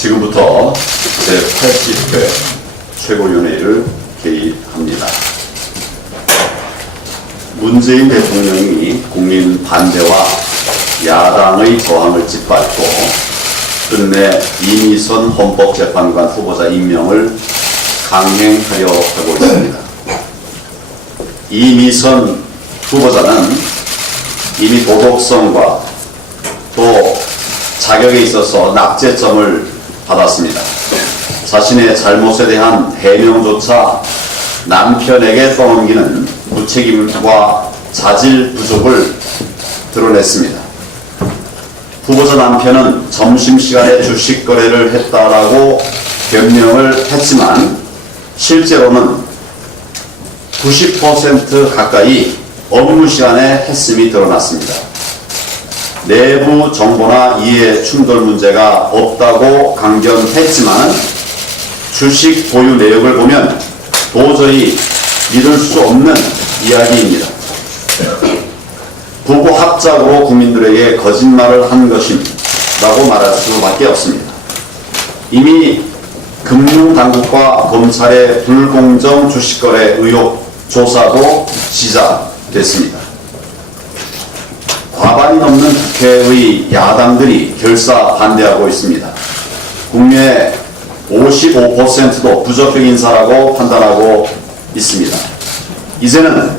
지금부터 제80회 최고위원회를 개의합니다. 문재인 대통령이 국민 반대와 야당의 저항을 짓밟고 끝내 이미선 헌법재판관 후보자 임명을 강행하려 하고 있습니다. 이미선 후보자는 이미 도덕성과 또 자격에 있어서 낙제점을 받았습니다. 자신의 잘못에 대한 해명조차 남편에게 떠넘기는 무책임과 자질 부족을 드러냈습니다. 후보자 남편은 점심시간에 주식 거래를 했다라고 변명을 했지만 실제로는 90% 가까이 업무 시간에 했음이 드러났습니다. 내부 정보나 이해 충돌 문제가 없다고 강변했지만 주식 보유 내역을 보면 도저히 믿을 수 없는 이야기입니다. 부부 합작으로 국민들에게 거짓말을 한 것이라고 말할 수밖에 없습니다. 이미 금융당국과 검찰의 불공정 주식거래 의혹 조사도 시작됐습니다. 과반이 넘는 국회의 야당들이 결사 반대하고 있습니다. 국민의 55%도 부적격 인사라고 판단하고 있습니다. 이제는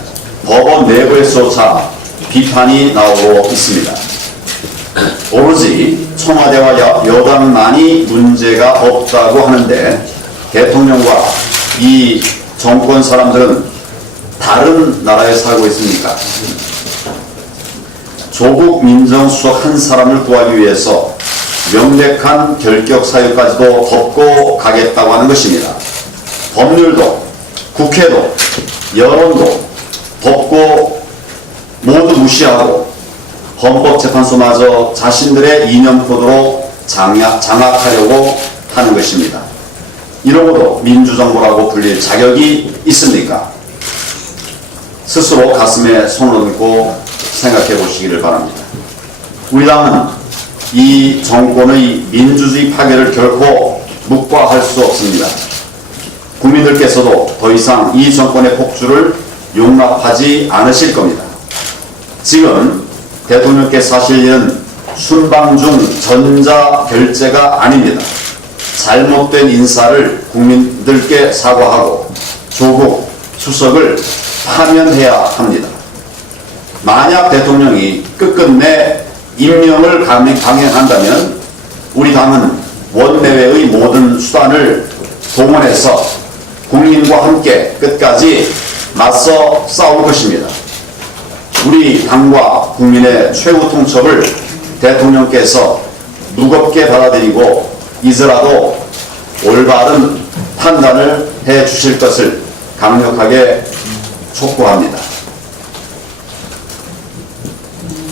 법원 내부에서조차 비판이 나오고 있습니다. 오로지 청와대와 여당만이 문제가 없다고 하는데 대통령과 이 정권 사람들은 다른 나라에 살고 있습니까? 조국 민정수석 한 사람을 구하기 위해서 명백한 결격 사유까지도 덮고 가겠다고 하는 것입니다. 법률도 국회도 여론도 덮고 모두 무시하고 헌법재판소마저 자신들의 이념코드로 장악하려고 하는 것입니다. 이러고도 민주정부라고 불릴 자격이 있습니까? 스스로 가슴에 손을 얹고 생각해 보시기를 바랍니다. 우리 당은 이 정권의 민주주의 파괴를 결코 묵과할 수 없습니다. 국민들께서도 더 이상 이 정권의 폭주를 용납하지 않으실 겁니다. 지금 대통령께서 하실 일은 순방중 전자결제가 아닙니다. 잘못된 인사를 국민들께 사과하고 조국 수석을 파면해야 합니다. 만약 대통령이 끝끝내 임명을 강행한다면 우리 당은 원내외의 모든 수단을 동원해서 국민과 함께 끝까지 맞서 싸울 것입니다. 우리 당과 국민의 최후 통첩을 대통령께서 무겁게 받아들이고 이제라도 올바른 판단을 해 주실 것을 강력하게 촉구합니다.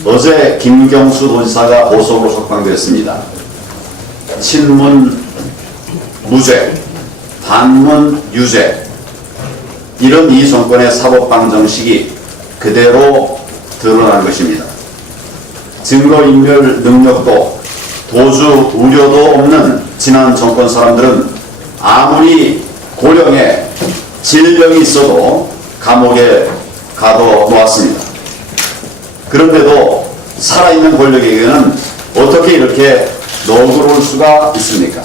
어제 김경수 도지사가 보석으로 석방되었습니다. 친문 무죄, 반문 유죄, 이런 이 정권의 사법방정식이 그대로 드러난 것입니다. 증거인멸 능력도 도주 우려도 없는 지난 정권 사람들은 아무리 고령에 질병이 있어도 감옥에 가둬놓았습니다. 그런데도 살아있는 권력에게는 어떻게 이렇게 너그러울 수가 있습니까?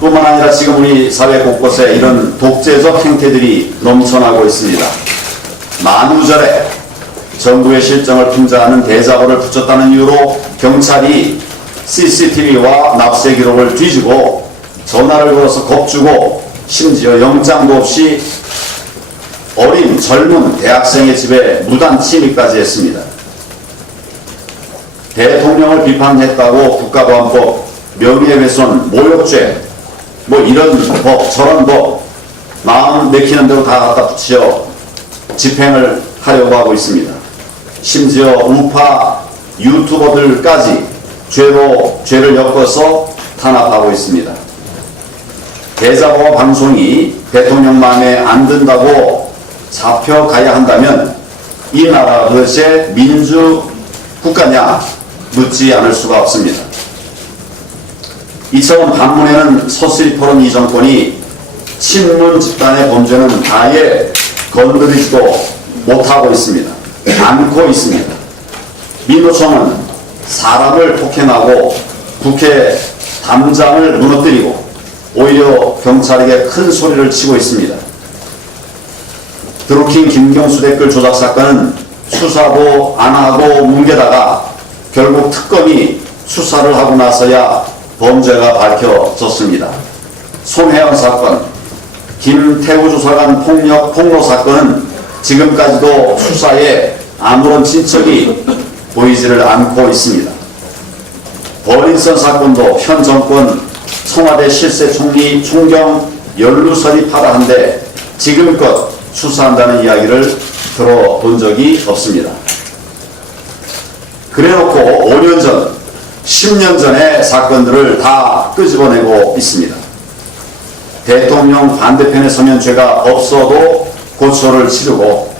뿐만 아니라 지금 우리 사회 곳곳에 이런 독재적 행태들이 넘쳐나고 있습니다. 만우절에 정부의 실정을 풍자하는 대자보를 붙였다는 이유로 경찰이 CCTV와 납세 기록을 뒤지고 전화를 걸어서 겁주고 심지어 영장도 없이 어린 젊은 대학생의 집에 무단 침입까지 했습니다. 대통령을 비판했다고 국가보안법, 명예훼손, 모욕죄, 뭐 이런 법, 저런 법, 마음 내키는 대로 다 갖다 붙여 집행을 하려고 하고 있습니다. 심지어 우파 유튜버들까지 죄를 엮어서 탄압하고 있습니다. 대자보 방송이 대통령 마음에 안 든다고 잡혀가야 한다면 이 나라가 도대체 민주 국가냐 묻지 않을 수가 없습니다. 이처럼 반문에는 서슬이퍼런 이 정권이 친문 집단의 범죄는 아예 건드리지도 못하고 있습니다. 않고 있습니다. 민노총은 사람을 폭행하고 국회 담장을 무너뜨리고 오히려 경찰에게 큰 소리를 치고 있습니다. 드루킹 김경수 댓글 조작 사건은 수사도 안 하고 뭉개다가 결국 특검이 수사를 하고 나서야 범죄가 밝혀졌습니다. 손혜원 사건, 김태우 조사관 폭로 사건은 지금까지도 수사에 아무런 진척이 보이지를 않고 있습니다. 버린선 사건도 현 정권 청와대 실세 총리 총경 연루설이 파다한데 지금껏 수사한다는 이야기를 들어본 적이 없습니다. 그래놓고 5년 전, 10년 전의 사건들을 다 끄집어내고 있습니다. 대통령 반대편에 서면 죄가 없어도 고초를 치르고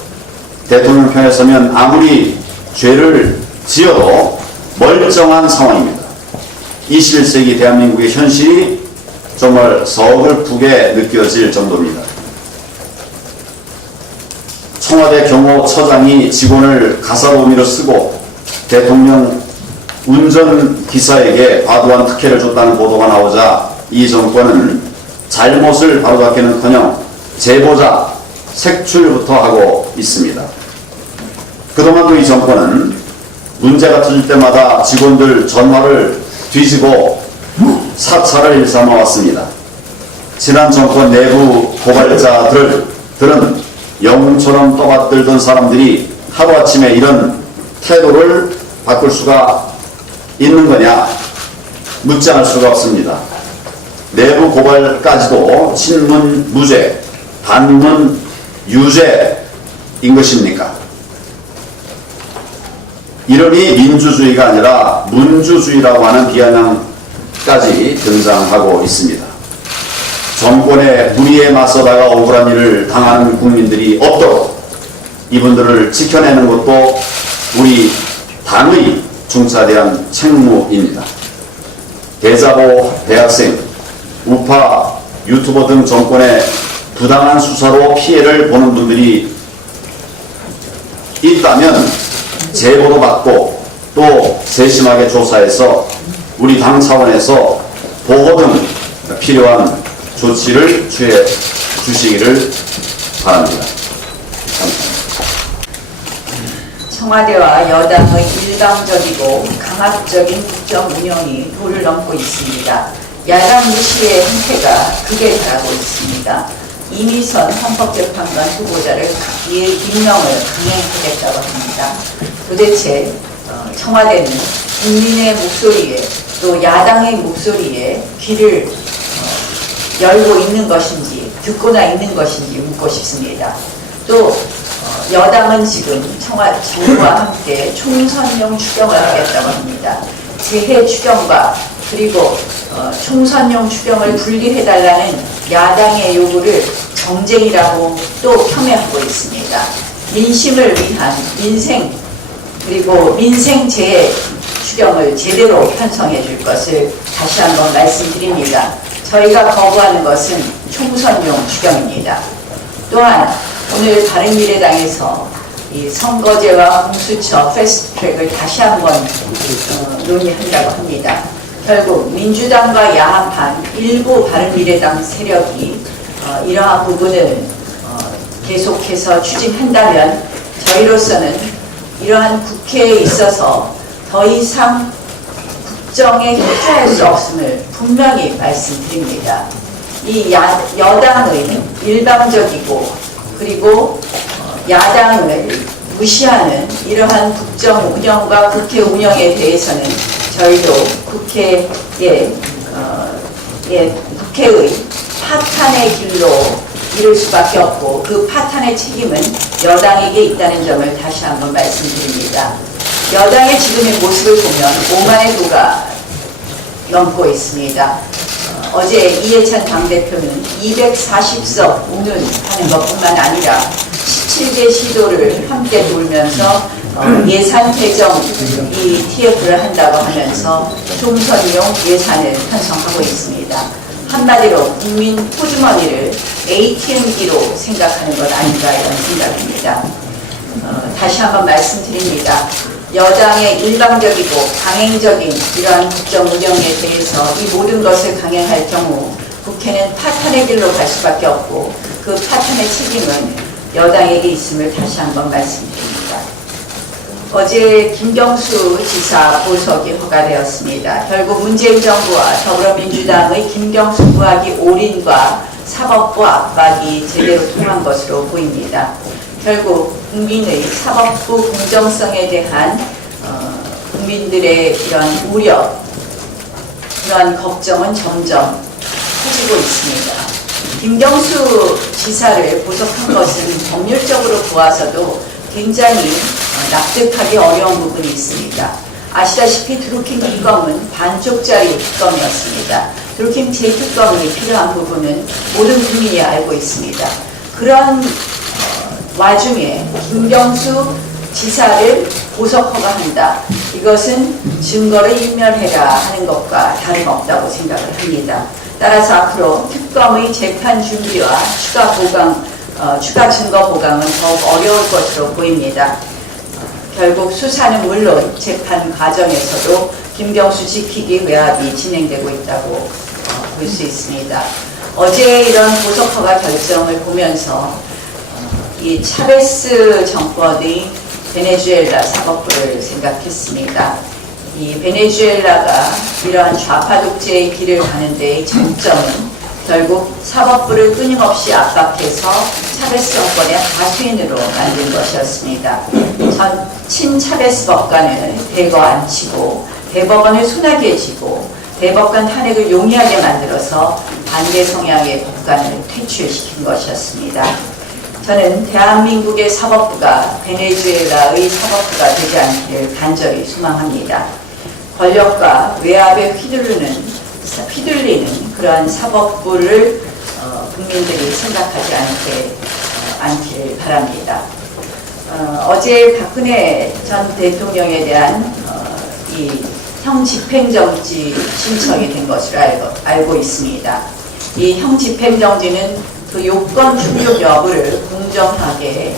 대통령 편에 서면 아무리 죄를 지어도 멀쩡한 상황입니다. 21세기 대한민국의 현실이 정말 서글프게 느껴질 정도입니다. 청와대 경호처장이 직원을 가사로미로 쓰고 대통령 운전기사에게 과도한 특혜를 줬다는 보도가 나오자 이 정권은 잘못을 바로잡기는커녕 제보자 색출부터 하고 있습니다. 그동안도 이 정권은 문제가 터질 때마다 직원들 전화를 뒤지고 사찰을 일삼아왔습니다. 지난 정권 내부 고발자들은 영웅처럼 떠받들던 사람들이 하루아침에 이런 태도를 바꿀 수가 있는 거냐 묻지 않을 수가 없습니다. 내부 고발까지도 친문 무죄, 반문 유죄인 것입니까? 이러니 민주주의가 아니라 문주주의라고 하는 비아냥까지 등장하고 있습니다. 정권의 무리에 맞서다가 억울한 일을 당하는 국민들이 없도록 이분들을 지켜내는 것도 우리 당의 중차대한 책무입니다. 대자보 대학생, 우파 유튜버 등 정권의 부당한 수사로 피해를 보는 분들이 있다면 제보도 받고 또 세심하게 조사해서 우리 당 차원에서 보호 등 필요한 조치를 취해 주시기를 바랍니다. 청와대와 여당의 일방적이고 강압적인 국정 운영이 도를 넘고 있습니다. 야당 무시의 행태가 극에 달하고 있습니다. 이미선 헌법재판관 후보자를 이에 임명을 강행하겠다고 합니다. 도대체 청와대는 국민의 목소리에 또 야당의 목소리에 귀를 열고 있는 것인지 듣고나 있는 것인지 묻고 싶습니다. 또 여당은 지금 정부와 함께 총선용 추경을 하겠다고 합니다. 재해 추경과 그리고 총선용 추경을 분리해달라는 야당의 요구를 정쟁이라고 또 폄훼하고 있습니다. 민심을 위한 민생재해 추경을 제대로 편성해 줄 것을 다시 한번 말씀드립니다. 저희가 거부하는 것은 총선용 추경입니다. 또한 오늘 바른미래당에서 이 선거제와 공수처 패스트트랙을 다시 한번 논의한다고 합니다. 결국 민주당과 야합한 일부 바른미래당 세력이 이러한 부분을 계속해서 추진한다면 저희로서는 이러한 국회에 있어서 더 이상 국정에 협조할 수 없음을 분명히 말씀드립니다. 이 여당의 일방적이고 그리고 야당을 무시하는 이러한 국정 운영과 국회 운영에 대해서는 저희도 국회의 파탄의 길로 이를 수밖에 없고 그 파탄의 책임은 여당에게 있다는 점을 다시 한번 말씀드립니다. 여당의 지금의 모습을 보면 오만의 도가 넘고 있습니다. 어제 이해찬 당대표는 240석 운운하는 것뿐만 아니라 17개 시도를 함께 돌면서 예산 개정 이 TF를 한다고 하면서 총선용 예산을 편성하고 있습니다. 한마디로 국민 호주머니를 ATM기로 생각하는 것 아닌가 이런 생각입니다. 다시 한번 말씀드립니다. 여당의 일방적이고 강행적인 이러한 국정 운영에 대해서 이 모든 것을 강행할 경우 국회는 파탄의 길로 갈 수밖에 없고 그 파탄의 책임은 여당에게 있음을 다시 한번 말씀드립니다. 어제 김경수 지사 보석이 허가되었습니다. 결국 문재인 정부와 더불어민주당의 김경수 부학이 올인과 사법부 압박이 제대로 통한 것으로 보입니다. 결국 국민의 사법부 공정성에 대한 국민들의 이런 우려, 이러한 걱정은 점점 커지고 있습니다. 김경수 지사를 보석한 것은 법률적으로 보아서도 굉장히 납득하기 어려운 부분이 있습니다. 아시다시피 드루킹 특검은 반쪽짜리 특검이었습니다. 드루킹 재특검이 필요한 부분은 모든 국민이 알고 있습니다. 그런 와중에 김경수 지사를 보석 허가한다. 이것은 증거를 인멸해라 하는 것과 다름없다고 생각을 합니다. 따라서 앞으로 특검의 재판 준비와 추가 증거 보강은 더욱 어려울 것으로 보입니다. 결국 수사는 물론 재판 과정에서도 김경수 지키기 외압이 진행되고 있다고 볼 수 있습니다. 어제 이런 보석 허가 결정을 보면서 이 차베스 정권의 베네수엘라 사법부를 생각했습니다. 이 베네수엘라가 이러한 좌파 독재의 길을 가는 데의 정점은 결국 사법부를 끊임없이 압박해서 차베스 정권의 하수인으로 만든 것이었습니다. 친차베스 법관을 대거 앉히고 대법원을 소나게 쥐고 대법관 탄핵을 용이하게 만들어서 반대 성향의 법관을 퇴출시킨 것이었습니다. 저는 대한민국의 사법부가 베네수엘라의 사법부가 되지 않기를 간절히 소망합니다. 권력과 외압에 휘둘리는 그러한 사법부를 국민들이 생각하지 않기를 바랍니다. 어제 박근혜 전 대통령에 대한 이 형집행정지 신청이 된 것으로 알고 있습니다. 이 형집행정지는 그 요건 충족 여부를 공정하게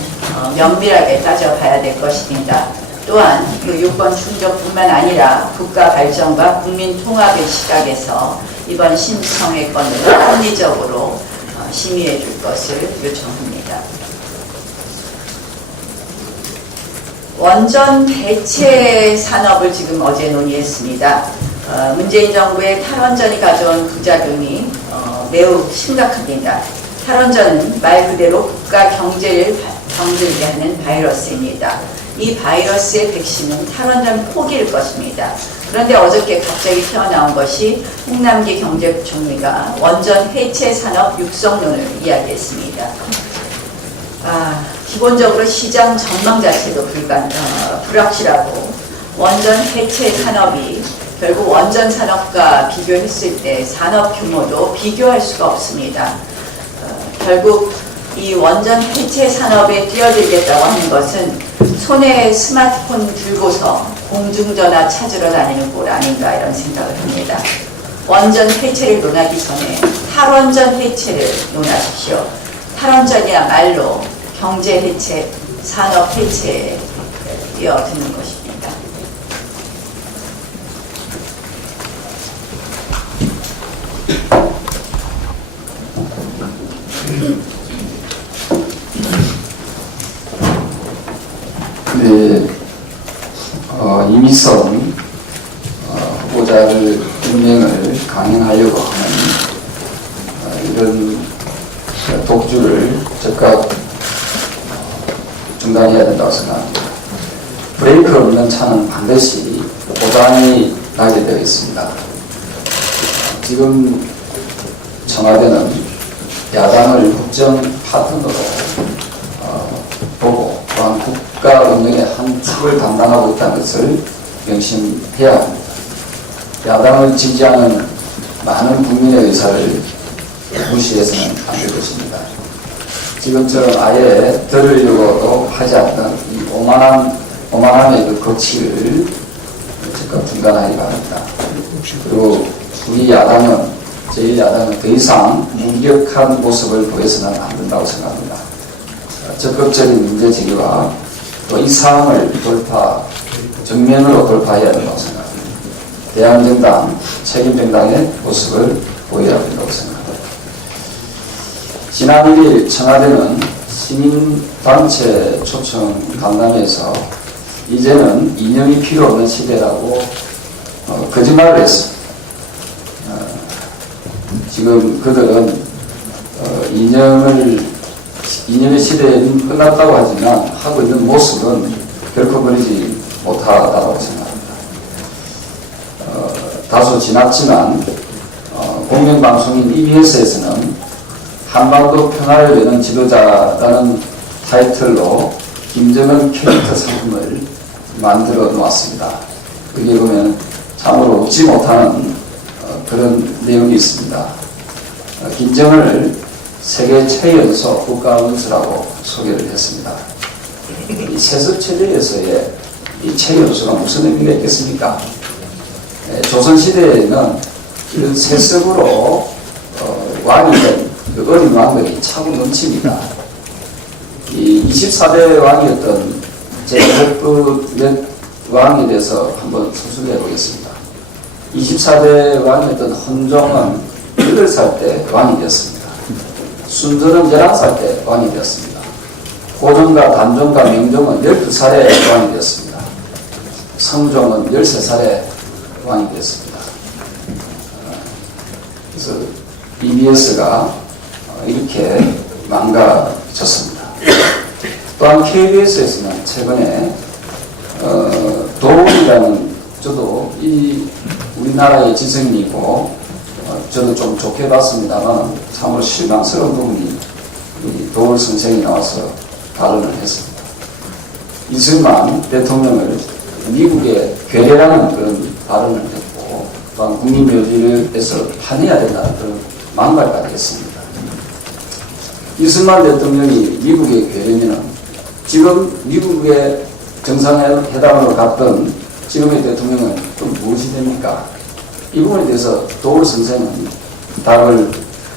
면밀하게 따져봐야 될 것입니다. 또한 그 요건 충족뿐만 아니라 국가 발전과 국민 통합의 시각에서 이번 신청의 건을 합리적으로 심의해 줄 것을 요청합니다. 원전 대체 산업을 지금 어제 논의했습니다. 문재인 정부의 탈원전이 가져온 부작용이 매우 심각합니다. 탈원전은 말 그대로 국가 경제를 병들게 하는 바이러스입니다. 이 바이러스의 백신은 탈원전 포기일 것입니다. 그런데 어저께 갑자기 튀어나온 것이 홍남기 경제부총리가 원전 해체 산업 육성론을 이야기했습니다. 기본적으로 시장 전망 자체도 불확실하고 원전 해체 산업이 결국 원전 산업과 비교했을 때 산업 규모도 비교할 수가 없습니다. 결국 이 원전 해체 산업에 뛰어들겠다고 하는 것은 손에 스마트폰 들고서 공중전화 찾으러 다니는 꼴 아닌가 이런 생각을 합니다. 원전 해체를 논하기 전에 탈원전 해체를 논하십시오. 탈원전이야말로 경제 해체, 산업 해체에 뛰어드는 것입니다. 네, 이미선 후보자를 임명을 강행하려고 하는 이런 독주를 즉각 좀 중단해야 된다고 생각합니다. 브레이크 없는 차는 반드시 고장이 나게 되어 있습니다. 지금 청와대는 야당을 국정 파트너로 보고 또한 국가 운영의 한 축을 담당하고 있다는 것을 명심해야 합니다. 야당을 지지하는 많은 국민의 의사를 무시해서는 안 될 것입니다. 지금처럼 아예 들으려고도 하지 않는 이 오만함의 그 거취를 즉각 중단하기 바랍니다. 그리고 우리 야당은, 제1야당은 더 이상 무기력한 모습을 보여서는 안 된다고 생각합니다. 적극적인 문제 제기와 또 이 상황을 정면으로 돌파해야 된다고 생각합니다. 대한정당, 책임정당의 모습을 보여야 된다고 생각합니다. 지난 1일 청와대는 시민단체 초청 간담회에서 이제는 이념이 필요 없는 시대라고 거짓말을 했습니다. 지금 그들은 이념의 시대는 끝났다고 하지만 하고 있는 모습은 결코 그러지 못하다고 생각합니다. 다소 지났지만 공영방송인 EBS에서는 한반도 평화를 여는 지도자라는 타이틀로 김정은 캐릭터 상품을 만들어 놓았습니다. 여기 보면 참으로 웃지 못하는 그런 내용이 있습니다. 김정은을 세계 최연소 국가원수라고 소개를 했습니다. 이 세습체제에서의 이 최연소가 무슨 의미가 있겠습니까? 조선시대에는 이런 세습으로 왕이 된 그 어린 왕들이 차고 넘칩니다. 이 24대 왕이었던 제6몇 왕에 대해서 한번 수술해 보겠습니다. 24대 왕이었던 헌종은 8살 때 왕이 되었습니다. 순조는 11살 때 왕이 되었습니다. 고종과 단종과 명종은 12살에 왕이 되었습니다. 성종은 13살에 왕이 되었습니다. 그래서 EBS가 이렇게 망가졌습니다. 또한 KBS에서는 최근에 도움이라는, 저도 이 우리나라의 지성인이고 저도 좀 좋게 봤습니다만 참으로 실망스러운 부분이 우리 도울 선생이 나와서 발언을 했습니다. 이승만 대통령을 미국의 괴뢰라는 그런 발언을 했고 또한 국민묘지에서 파내야 된다는 그런 망발까지 했습니다. 이승만 대통령이 미국의 괴뢰면 지금 미국의 정상회담으로 갔던 지금의 대통령은 또 무엇이 됩니까? 이 부분에 대해서 도울 선생은 답을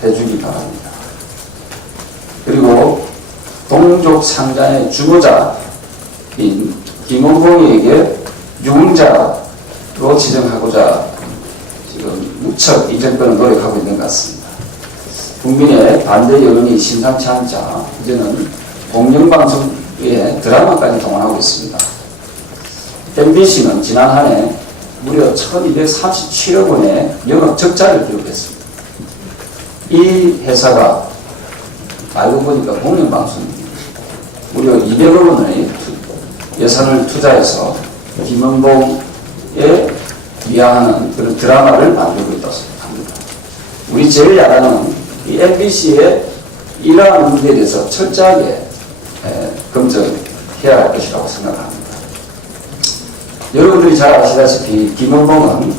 해주기 바랍니다. 그리고 동족 상잔의 주모자인 김원봉에게 유흥자로 지정하고자 지금 무척 이 정권은 노력하고 있는 것 같습니다. 국민의 반대 여론이 심상치 않자 이제는 공영방송에 드라마까지 동원하고 있습니다. MBC는 지난 한 해 무려 1237억 원의 영업 적자를 기록했습니다. 이 회사가 알고 보니까 공영방송입니다. 무려 200억 원의 예산을 투자해서 김원봉에 위하는 그런 드라마를 만들고 있다고 합니다. 우리 제1야당은 이 MBC의 이러한 문제에 대해서 철저하게 검증해야 할 것이라고 생각합니다. 여러분들이 잘 아시다시피 김원봉은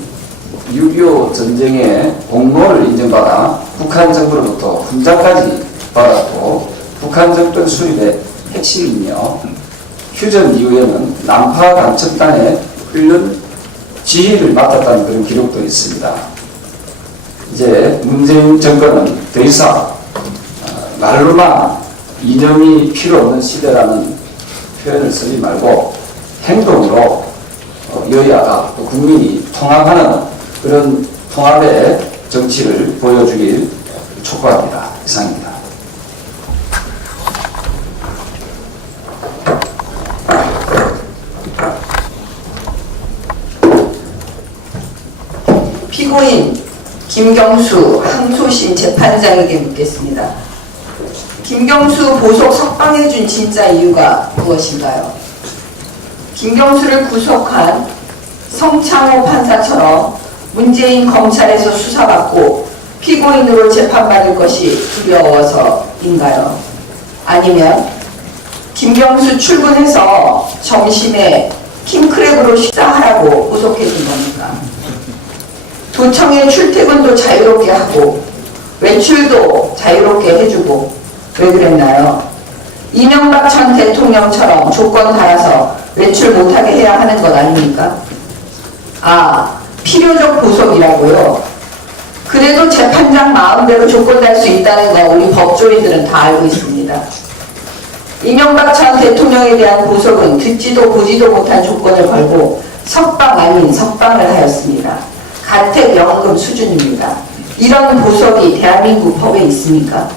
6.25 전쟁의 공로를 인정받아 북한 정부로부터 훈장까지 받았고 북한 정권 수립의 핵심이며 휴전 이후에는 남파 간첩단의 훈련 지휘를 맡았다는 그런 기록도 있습니다. 이제 문재인 정권은 더 이상 말로만 이념이 필요 없는 시대라는 표현을 쓰지 말고 행동으로 여야가 또 국민이 통합하는 그런 통합의 정치를 보여주길 촉구합니다. 이상입니다. 피고인 김경수 항소심 재판장에게 묻겠습니다. 김경수 보석 석방해준 진짜 이유가 무엇인가요? 김경수를 구속한 성창호 판사처럼 문재인 검찰에서 수사받고 피고인으로 재판받을 것이 두려워서인가요? 아니면 김경수 출근해서 점심에 킹크랩으로 식사하라고 구속해준 겁니까? 도청의 출퇴근도 자유롭게 하고 외출도 자유롭게 해주고 왜 그랬나요? 이명박 전 대통령처럼 조건 달아서 외출 못하게 해야 하는 것 아닙니까? 아, 필요적 보석이라고요? 그래도 재판장 마음대로 조건 달 수 있다는 거 우리 법조인들은 다 알고 있습니다. 이명박 전 대통령에 대한 보석은 듣지도 보지도 못한 조건을 걸고 석방 아닌 석방을 하였습니다. 가택연금 수준입니다. 이런 보석이 대한민국 법에 있습니까?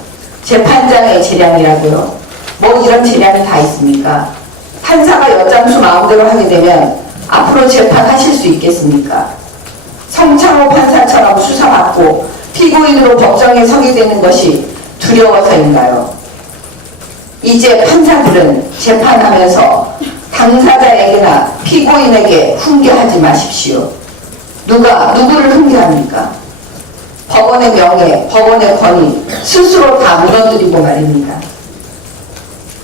재판장의 재량이라고요? 뭐 이런 재량이 다 있습니까? 판사가 엿장수 마음대로 하게 되면 앞으로 재판하실 수 있겠습니까? 성창호 판사처럼 수사받고 피고인으로 법정에 서게 되는 것이 두려워서인가요? 이제 판사들은 재판하면서 당사자에게나 피고인에게 훈계하지 마십시오. 누가 누구를 훈계합니까? 법원의 명예, 법원의 권위 스스로 다 무너뜨리고 말입니다.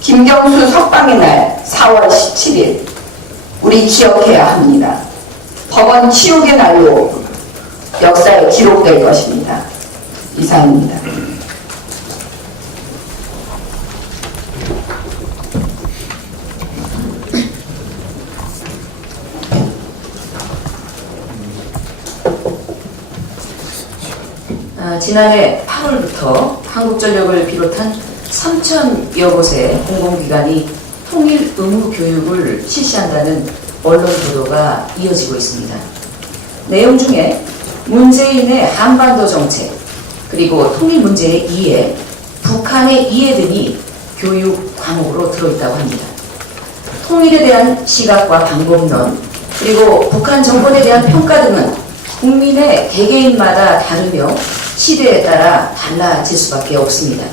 김경수 석방의 날 4월 17일 우리 기억해야 합니다. 법원 치욕의 날로 역사에 기록될 것입니다. 이상입니다. 지난해 8월부터 한국전력을 비롯한 3,000여 곳의 공공기관이 통일 의무 교육을 실시한다는 언론 보도가 이어지고 있습니다. 내용 중에 문재인의 한반도 정책, 그리고 통일 문제의 이해, 북한의 이해 등이 교육 과목으로 들어있다고 합니다. 통일에 대한 시각과 방법론, 그리고 북한 정권에 대한 평가 등은 국민의 개개인마다 다르며 시대에 따라 달라질 수밖에 없습니다.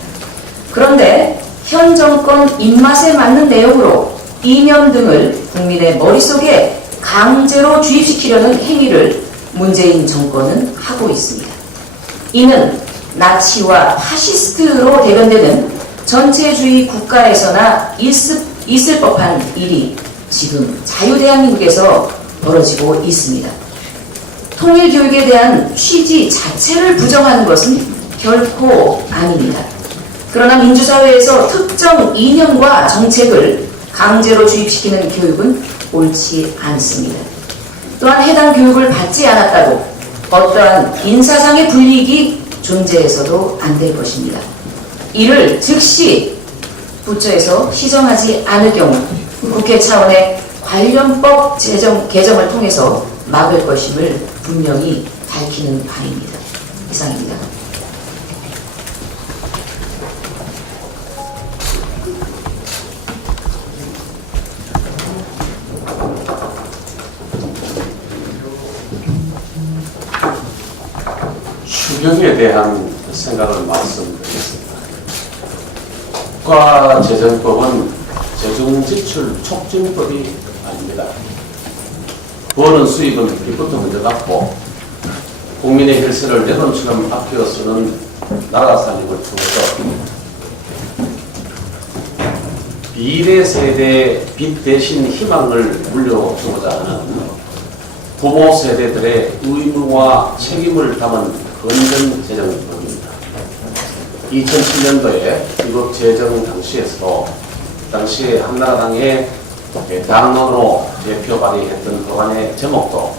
그런데 현 정권 입맛에 맞는 내용으로 이념 등을 국민의 머릿속에 강제로 주입시키려는 행위를 문재인 정권은 하고 있습니다. 이는 나치와 파시스트로 대변되는 전체주의 국가에서나 있을 법한 일이 지금 자유대한민국에서 벌어지고 있습니다. 통일교육에 대한 취지 자체를 부정하는 것은 결코 아닙니다. 그러나 민주사회에서 특정 이념과 정책을 강제로 주입시키는 교육은 옳지 않습니다. 또한 해당 교육을 받지 않았다고 어떠한 인사상의 불이익이 존재해서도 안 될 것입니다. 이를 즉시 부처에서 시정하지 않을 경우 국회 차원의 관련법 개정을 통해서 막을 것임을 분명히 밝히는 바입니다. 이상입니다. 추경에 대한 생각을 말씀드리겠습니다. 국가재정법은 재정지출 촉진법이 아닙니다. 버는 수입은 빚부터 먼저 갚고 국민의 혈세를 내 돈처럼 아껴 쓰는 나라 살림을 통해서 미래 세대의 빚 대신 희망을 물려주고자 하는 부모 세대들의 의무와 책임을 담은 건전재정법입니다. 2007년도에 이법 제정 당시에 한나라당의 당론으로 대표 발의했던 법안의 제목도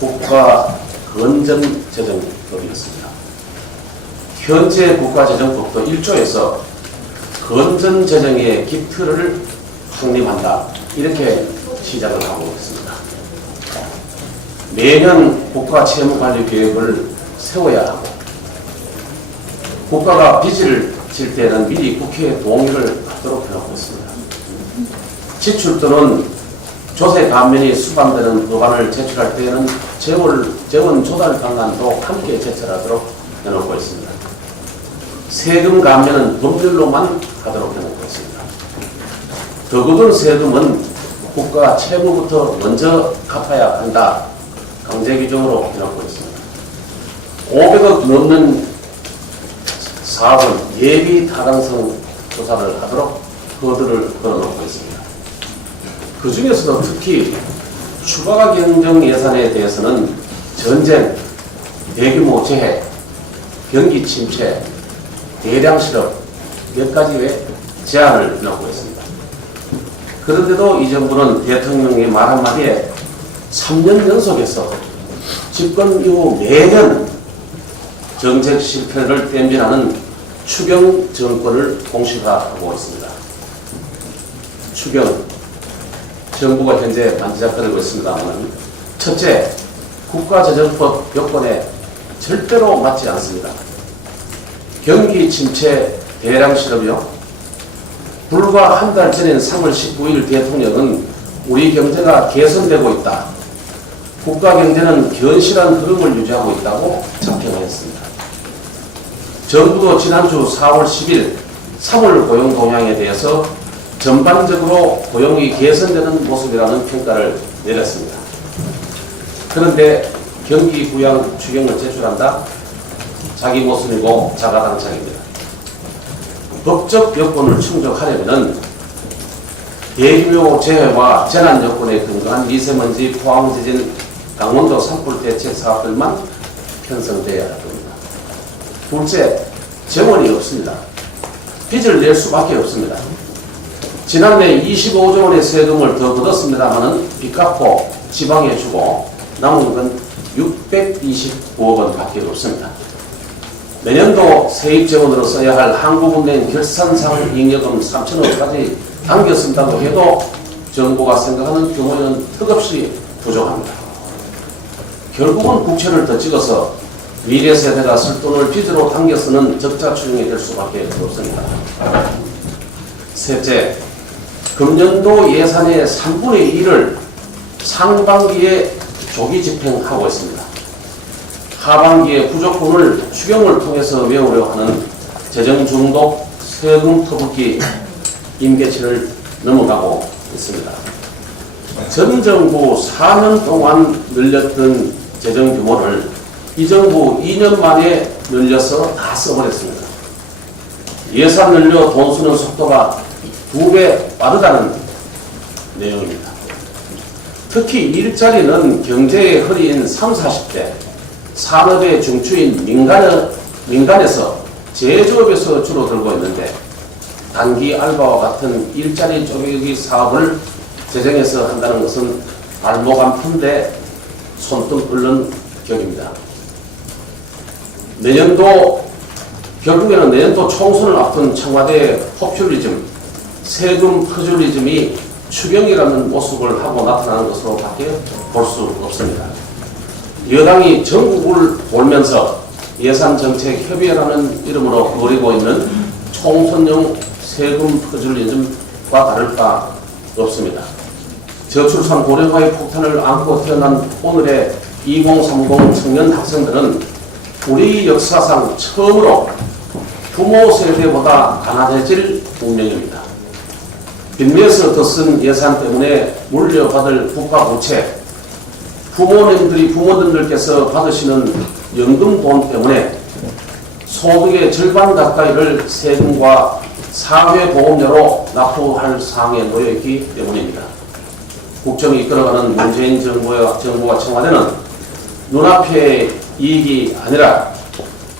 국가건전재정법이었습니다. 현재 국가재정법도 1조에서 건전재정의 기틀을 확립한다, 이렇게 시작을 하고 있습니다. 매년 국가채무관리계획을 세워야 하고 국가가 빚을 질 때는 미리 국회에 동의를 받도록 해놓고 있습니다. 지출 또는 조세 감면이 수반되는 법안을 제출할 때에는 재원 조달 방안도 함께 제출하도록 해놓고 있습니다. 세금 감면은 법률로만 하도록 해놓고 있습니다. 더 굳은 세금은 국가 채무부터 먼저 갚아야 한다. 강제 규정으로 해놓고 있습니다. 500억 넘는 사업은 예비 타당성 조사를 하도록 허들을 걸어놓고 있습니다. 그 중에서도 특히 추가 경정 예산에 대해서는 전쟁, 대규모 재해, 경기 침체, 대량 실업 몇 가지의 제한을 해놓고 있습니다. 그런데도 이 정부는 대통령의 말 한마디에 3년 연속해서 집권 이후 매년 정책 실패를 땜질하는 추경 정권을 공식화하고 있습니다. 추경, 정부가 현재 만지작거리고 있습니다만, 첫째, 국가재정법 요건에 절대로 맞지 않습니다. 경기 침체, 대량 실업이요. 불과 한 달 전인 3월 19일 대통령은 우리 경제가 개선되고 있다. 국가 경제는 견실한 흐름을 유지하고 있다고 작성했습니다. 정부도 지난주 4월 10일 3월 고용 동향에 대해서 전반적으로 고용이 개선되는 모습이라는 평가를 내렸습니다. 그런데 경기 부양 추경을 제출한다? 자기 모습이고 자가당착입니다. 법적 요건을 충족하려면 대규모 재해와 재난 요건에 근거한 미세먼지, 포항지진, 강원도 산불 대책 사업들만 편성되어야 합니다. 둘째, 재원이 없습니다. 빚을 낼 수밖에 없습니다. 지난해 25조 원의 세금을 더 걷었습니다만은 빚 갚고 지방에 주고 남은 건 629억 원 밖에 없습니다. 내년도 세입 재원으로 써야 할 한국은행 결산상 잉여금 3천억까지 당겼습니다고 해도 정부가 생각하는 규모는 턱없이 부족합니다. 결국은 국채를 더 찍어서 미래 세대가 쓸 돈을 빚으로 당겨 쓰는 적자 추징이 될 수밖에 없습니다. 셋째, 금년도 예산의 3분의 1을 상반기에 조기 집행하고 있습니다. 하반기에 부족분을 추경을 통해서 메우려 하는 재정 중독, 세금 터붓기 임계치를 넘어가고 있습니다. 전 정부 4년 동안 늘렸던 재정 규모를 이 정부 2년 만에 늘려서 다 써버렸습니다. 예산 늘려 돈 쓰는 속도가 2배 빠르다는 내용입니다. 특히 일자리는 경제의 허리인 30, 40대, 산업의 중추인 민간에서 제조업에서 줄어들고 있는데 단기 알바와 같은 일자리 쪼개기 사업을 재정에서 한다는 것은 발목 안 푼데 손등 끓는 격입니다. 결국에는 내년도 총선을 앞둔 청와대의 포퓰리즘, 세금 퍼즐리즘이 추경이라는 모습을 하고 나타나는 것으로 밖에 볼 수 없습니다. 여당이 전국을 돌면서 예산정책협의회라는 이름으로 벌이고 있는 총선용 세금 퍼즐리즘과 다를 바 없습니다. 저출산 고령화의 폭탄을 안고 태어난 오늘의 2030 청년 학생들은 우리 역사상 처음으로 부모 세대보다 가난해질 운명입니다. 빚내서 더 쓴 예산 때문에 물려받을 국가부채, 부모님들께서 받으시는 연금 돈 때문에 소득의 절반 가까이를 세금과 사회보험료로 납부할 상황에 놓여있기 때문입니다. 국정이 이끌어가는 문재인 정부와 청와대는 눈앞의 이익이 아니라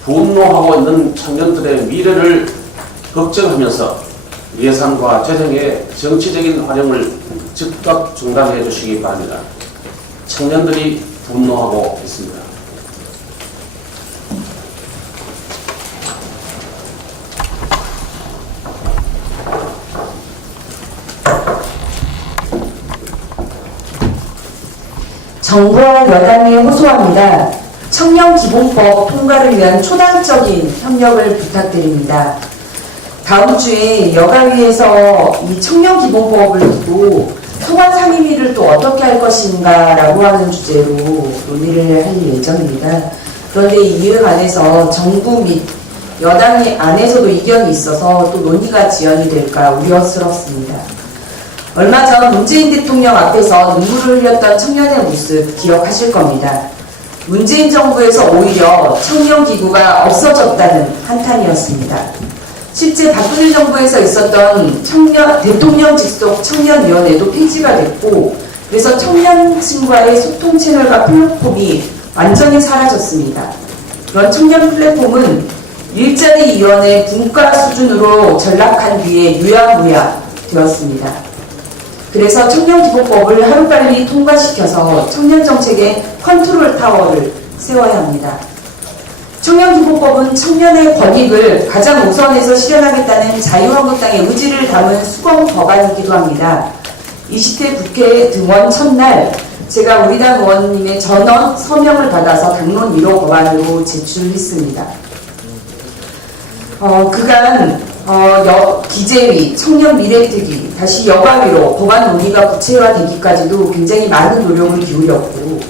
분노하고 있는 청년들의 미래를 걱정하면서 예산과 재정의 정치적인 활용을 즉각 중단해 주시기 바랍니다. 청년들이 분노하고 있습니다. 정부와 여당에 호소합니다. 청년기본법 통과를 위한 초당적인 협력을 부탁드립니다. 다음 주에 여가위에서 이 청년기본법을 두고 소관 상임위를 또 어떻게 할 것인가라고 하는 주제로 논의를 할 예정입니다. 그런데 이에 관해서 정부 및 여당 안에서도 이견이 있어서 또 논의가 지연이 될까 우려스럽습니다. 얼마 전 문재인 대통령 앞에서 눈물을 흘렸던 청년의 모습 기억하실 겁니다. 문재인 정부에서 오히려 청년기구가 없어졌다는 한탄이었습니다. 실제 박근혜 정부에서 있었던 대통령 직속 청년위원회도 폐지가 됐고, 그래서 청년층과의 소통 채널과 플랫폼이 완전히 사라졌습니다. 그런 청년 플랫폼은 일자리위원회 분과 수준으로 전락한 뒤에 유야무야 되었습니다. 그래서 청년기본법을 하루빨리 통과시켜서 청년정책의 컨트롤 타워를 세워야 합니다. 청년기본법은 청년의 권익을 가장 우선해서 실현하겠다는 자유한국당의 의지를 담은 수공 법안이기도 합니다. 20대 국회 등원 첫날 제가 우리 당 의원님의 전원 서명을 받아서 당론 1호 법안으로 제출했습니다. 그간 기재위, 청년미래특위, 다시 여가위로 법안 논의가 구체화되기까지도 굉장히 많은 노력을 기울였고,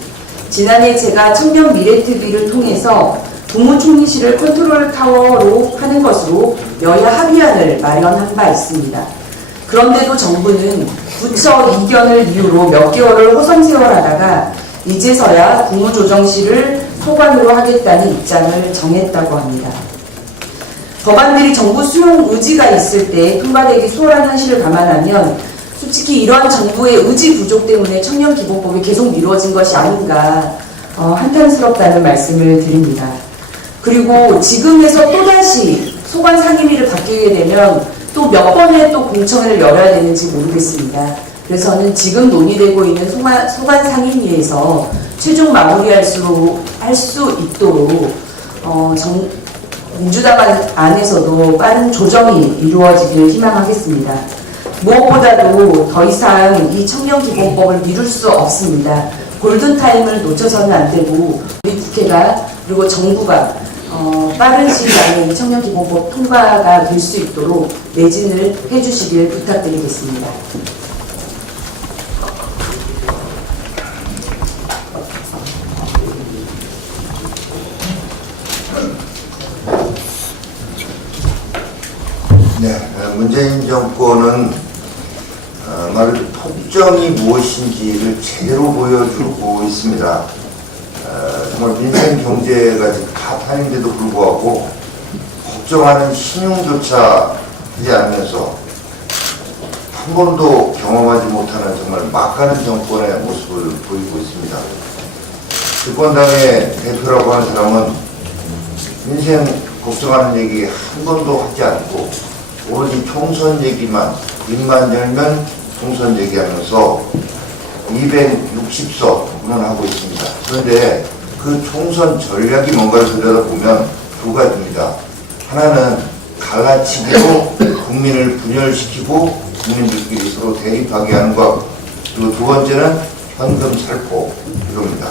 지난해 제가 청년미래특위를 통해서 국무총리실을 컨트롤 타워로 하는 것으로 여야 합의안을 마련한 바 있습니다. 그런데도 정부는 부처 이견을 이유로 몇 개월을 호성세월하다가 이제서야 국무조정실을 소관으로 하겠다는 입장을 정했다고 합니다. 법안들이 정부 수용 의지가 있을 때 통과되기 수월한 현실을 감안하면 솔직히 이러한 정부의 의지 부족 때문에 청년기본법이 계속 미뤄진 것이 아닌가 한탄스럽다는 말씀을 드립니다. 그리고 지금에서 또다시 소관 상임위를 바뀌게 되면 또 몇 번의 또 공청회를 열어야 되는지 모르겠습니다. 그래서 저는 지금 논의되고 있는 소관 상임위에서 최종 마무리할 수 있도록 민주당 안에서도 빠른 조정이 이루어지길 희망하겠습니다. 무엇보다도 더 이상 이 청년기본법을 미룰 수 없습니다. 골든타임을 놓쳐서는 안 되고 우리 국회가 그리고 정부가 빠른 시일 안에 이 청년기본법 통과가 될 수 있도록 매진을 해주시길 부탁드리겠습니다. 네, 문재인 정권은 말 그대로 토점이 무엇인지를 제대로 보여주고 있습니다. 정말 민생 경제가 지금 타탄인데도 불구하고 걱정하는 신용조차 하지 않으면서 한 번도 경험하지 못하는 정말 막가는 정권의 모습을 보이고 있습니다. 집권당의 대표라고 하는 사람은 민생 걱정하는 얘기 한 번도 하지 않고 오로지 총선 얘기만, 입만 열면 총선 얘기하면서 260석만 하고 있습니다. 그런데 그 총선 전략이 뭔가를 들여다보면 두 가지입니다. 하나는 갈라치기로 국민을 분열시키고 국민들끼리 서로 대립하게 하는 것. 그리고 두 번째는 현금 살포 이겁니다.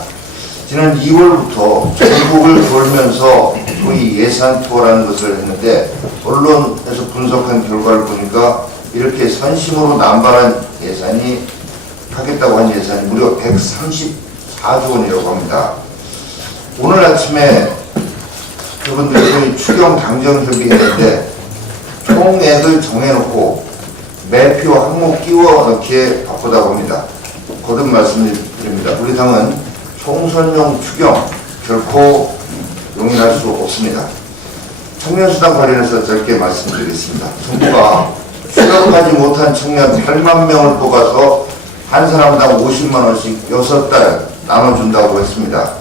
지난 2월부터 전국을 돌면서 소위 예산 투어라는 것을 했는데 언론에서 분석한 결과를 보니까 이렇게 선심으로 남발한 예산이 하겠다고 한 예산이 무려 134조 원이라고 합니다. 오늘 아침에 그분들이 소위 추경 당정 협의했는데 총액을 정해놓고 매표 항목 끼워 넣기에 바쁘다고 합니다. 거듭 말씀드립니다. 우리 당은 총선용 추경 결코 용인할 수 없습니다. 청년수당 관련해서 짧게 말씀드리겠습니다. 정부가 취업하지 못한 청년 8만 명을 뽑아서 한 사람당 50만 원씩 6달 나눠준다고 했습니다.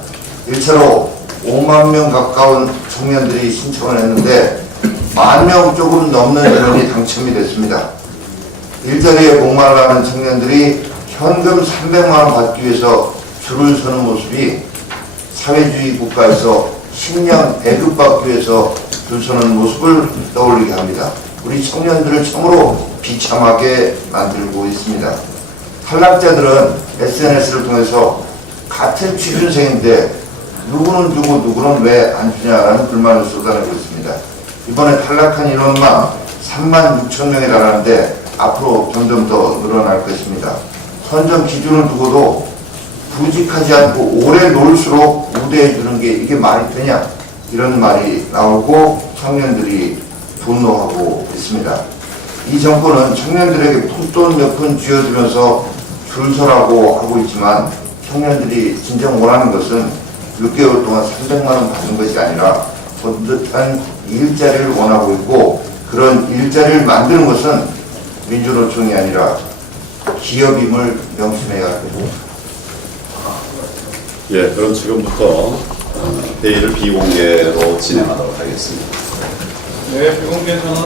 1차로 5만 명 가까운 청년들이 신청을 했는데 1만 명 조금 넘는 인원이 당첨이 됐습니다. 일자리에 목말라하는 청년들이 현금 300만 원 받기 위해서 줄을 서는 모습이 사회주의 국가에서 식량 배급받기 위해서 줄 서는 모습을 떠올리게 합니다. 우리 청년들을 참으로 비참하게 만들고 있습니다. 탈락자들은 SNS를 통해서 같은 취준생인데 누구는 주고 누구는 왜 안 주냐라는 불만을 쏟아내고 있습니다. 이번에 탈락한 인원만 3만 6천 명에 달하는데 앞으로 점점 더 늘어날 것입니다. 선정 기준을 두고도 부직하지 않고 오래 놀수록 우대해 주는 게 이게 말이 되냐? 이런 말이 나오고 청년들이 분노하고 있습니다. 이 정권은 청년들에게 푼돈 몇 푼 쥐어주면서 줄 서라고 하고 있지만 청년들이 진정 원하는 것은 6개월 동안 300만 원 받는 것이 아니라 어떤 일자리를 원하고 있고, 그런 일자리를 만드는 것은 민주노총이 아니라 기업임을 명심해야 합니다. 예, 그럼 지금부터 회의를 비공개로 진행하도록 하겠습니다. 네, 비공개에서는